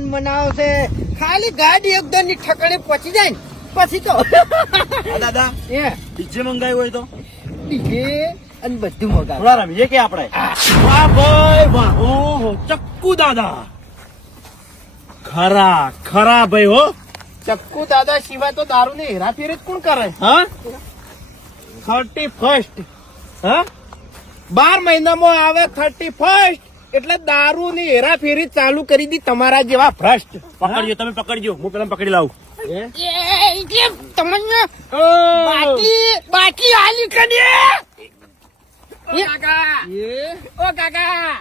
મનાવશે ખાલી ગાડી એકદમ ની ઠકણે પહોંચી જાય ને પછી તો દાદા ડીજે મંગાવ્યું હોય તો ડીજે અને બધું મગાવ થોડા રમીએ કે આપણે વાહ ભાઈ વાહ ઓહો ચક્કુ દાદા ખરા ખરા ભાઈ હો ચક્કુ દાદા સિવાય તો દારૂ ની હેરાફેરી જ કોણ કરે? હા 31st હા 12 મહિનામાં આવે 31st એટલે દારૂ ની હેરાફેરી ચાલુ કરી દી તમારા જેવા ભ્રષ્ટ. પકડજો તમે પકડજો હું પેલા પકડી લાવું તમને બાકી હાલી કરીએ ઓ કાકા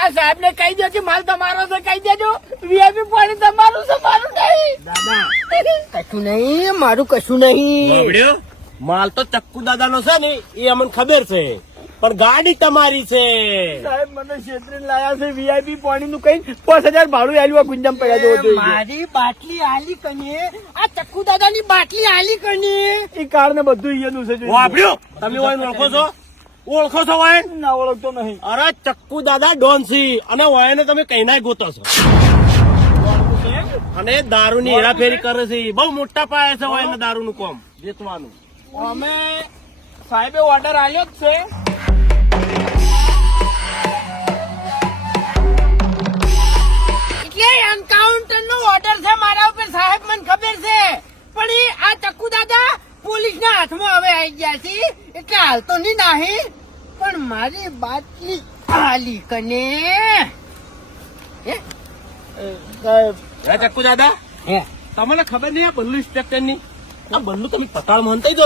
આ સાહેબ ને કહી દેજો માલ તમારો છે, કહી દેજો વીઆઈપી પાણી તમારું છે, મારું નહીં. દાદા કશું નહીં મારું કશું નહીં બાબડ્યો, માલ તો ચક્કુ દાદા નો છે ને એ અમને ખબર છે પણ ગાડી તમારી છે. સાહેબ મને છેતરીને લાયા છે વીઆઈપી પાણી નું કઈ 5000 ભાડું આલ્યું આ ગુંજામ પડ્યા જેવો જોઈ લો. મારી બાટલી હાલી કને આ ચક્કુ દાદા ની બાટલી હાલી કને એ કાર ને બધું ઈયનું છે જોઈ લો. બાબડ્યો, તમે વાયન ઓળખો છો? ઓળખો છો વાયન? ના ઓળખતો નહીં. અરે ચક્કુ દાદા ડોનસી અને વાયને તમે કઈ ના ગોતો છો અને દારૂ ની હેરાફેરી કરે છે. બહુ મોટા પાયા છે વાયને દારૂ નું કામ વેચવાનું. અમે સાહેબે ઓર્ડર આલ્યો જ છે. એટલે એન્કાઉન્ટર નો ઓર્ડર છે મારા ઉપર સાહેબ, મને ખબર છે પણ એ આ ચક્કુ દાદા પોલીસ ના હાથમાં હવે આવી ગયા છે એટલે હાલ તો નહીં નાહી પણ મારી બાટલી હાલી કને સાહેબ હે ચક્કુ દાદા, હે તમને ખબર નહીં આ બલ્લુ ઇન્સ્પેક્ટર ની આ બલ્લુ તમે પતાળ માનતા જ